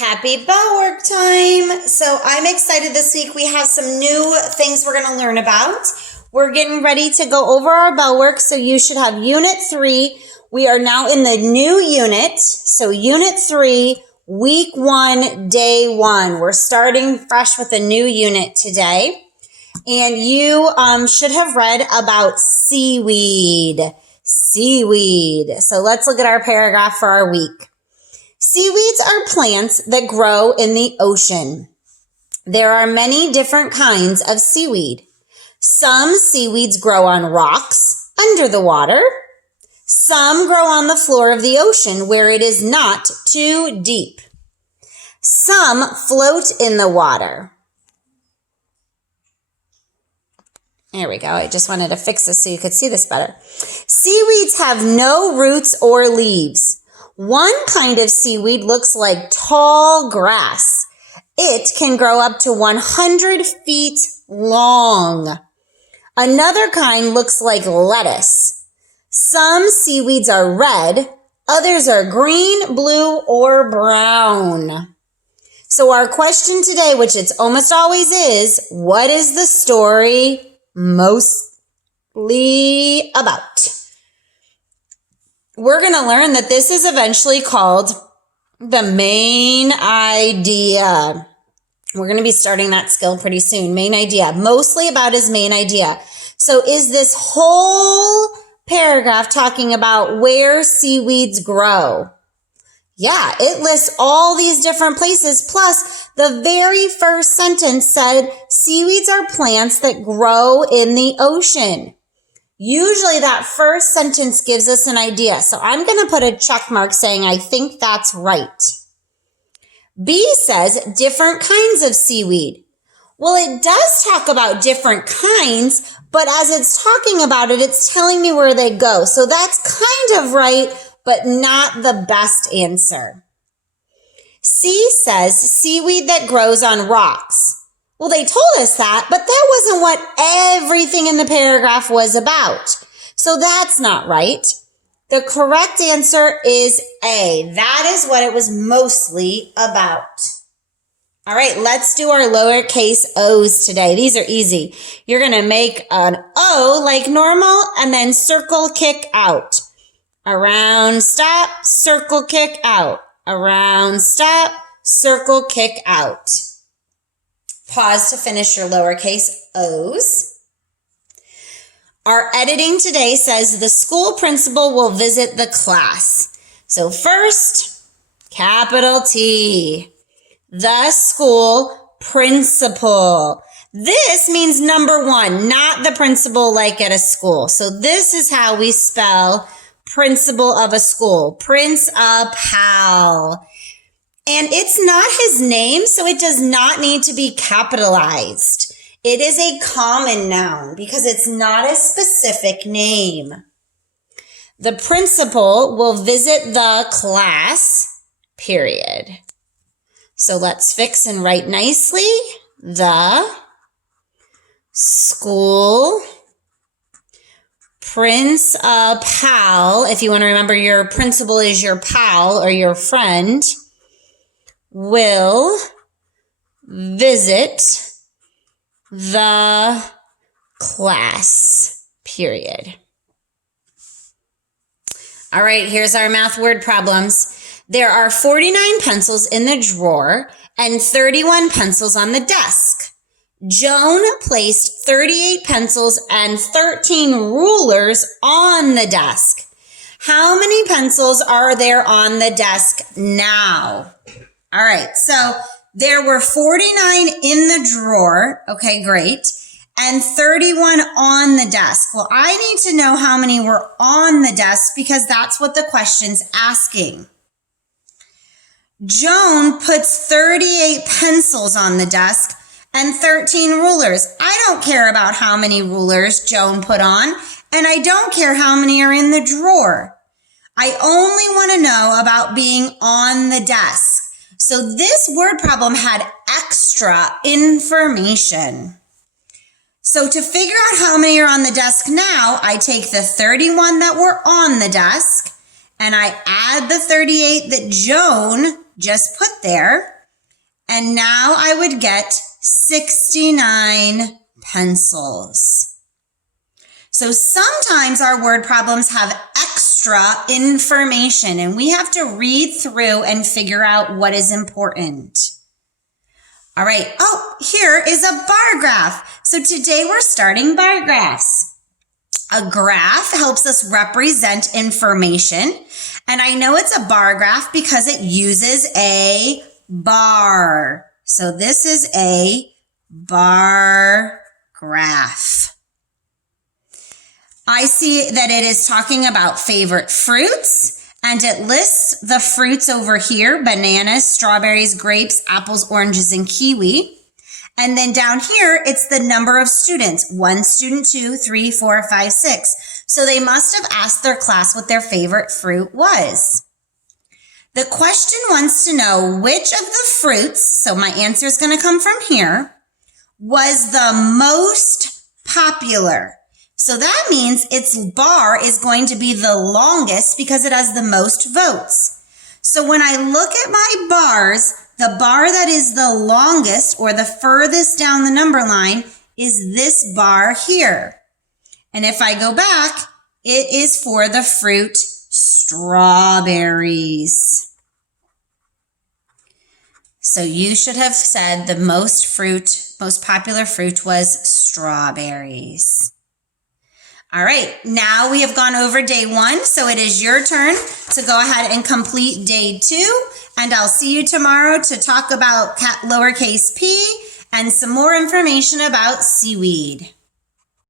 Happy bell work time. So I'm excited this week. We have some new things we're going to learn about. We're getting ready to go over our bell work. So you should have unit 3. We are now in the new unit. So unit 3, week 1, day 1. We're starting fresh with a new unit today. And you should have read about seaweed. Seaweed. So let's look at our paragraph for our week. Seaweeds are plants that grow in the ocean. There are many different kinds of seaweed. Some seaweeds grow on rocks under the water. Some grow on the floor of the ocean where it is not too deep. Some float in the water. There we go. I just wanted to fix this so you could see this better. Seaweeds have no roots or leaves. One kind of seaweed looks like tall grass. It can grow up to 100 feet long. Another kind looks like lettuce. Some seaweeds are red, others are green, blue, or brown. So our question today, which it's almost always is, what is the story mostly about? We're going to learn that this is eventually called the main idea. We're going to be starting that skill pretty soon. Main idea. Mostly about his main idea. So is this whole paragraph talking about where seaweeds grow? Yeah, it lists all these different places. Plus, the very first sentence said seaweeds are plants that grow in the ocean. Usually that first sentence gives us an idea. So I'm going to put a check mark saying I think that's right. B says different kinds of seaweed. Well, it does talk about different kinds, but as it's talking about it, it's telling me where they go. So that's kind of right, but not the best answer. C says seaweed that grows on rocks. Well, they told us that, but that wasn't what everything in the paragraph was about. So that's not right. The correct answer is A. That is what it was mostly about. All right, let's do our lowercase o's today. These are easy. You're going to make an O like normal and then circle, kick out. Around, stop, circle, kick out. Around, stop, circle, kick out. Pause to finish your lowercase o's. Our editing today says the school principal will visit the class. So first, capital T, the school principal. This means number 1, not the principal like at a school. So this is how we spell principal of a school, Principal. And it's not his name, so it does not need to be capitalized. It is a common noun because it's not a specific name. The principal will visit the class, period. So let's fix and write nicely. The school principal, if you want to remember your principal is your pal or your friend, will visit the class, period. All right, here's our math word problems. There are 49 pencils in the drawer and 31 pencils on the desk. Joan placed 38 pencils and 13 rulers on the desk. How many pencils are there on the desk now? All right, so there were 49 in the drawer. Okay, great. And 31 on the desk. Well, I need to know how many were on the desk because that's what the question's asking. Joan puts 38 pencils on the desk and 13 rulers. I don't care about how many rulers Joan put on, and I don't care how many are in the drawer. I only want to know about being on the desk. So this word problem had extra information. So to figure out how many are on the desk now, I take the 31 that were on the desk and I add the 38 that Joan just put there. And now I would get 69 pencils. So sometimes our word problems have extra information and we have to read through and figure out what is important. All right. Oh, here is a bar graph. So today we're starting bar graphs. A graph helps us represent information. And I know it's a bar graph because it uses a bar. So this is a bar graph. I see that it is talking about favorite fruits. And it lists the fruits over here: bananas, strawberries, grapes, apples, oranges, and kiwi. And then down here, it's the number of students: 1 student, 2, 3, 4, 5, 6. So they must have asked their class what their favorite fruit was. The question wants to know which of the fruits, so my answer is going to come from here, was the most popular. So that means its bar is going to be the longest because it has the most votes. So when I look at my bars, the bar that is the longest or the furthest down the number line is this bar here. And if I go back, it is for the fruit strawberries. So you should have said the most popular fruit was strawberries. All right, now we have gone over day 1, so it is your turn to go ahead and complete day 2, and I'll see you tomorrow to talk about lowercase p and some more information about seaweed.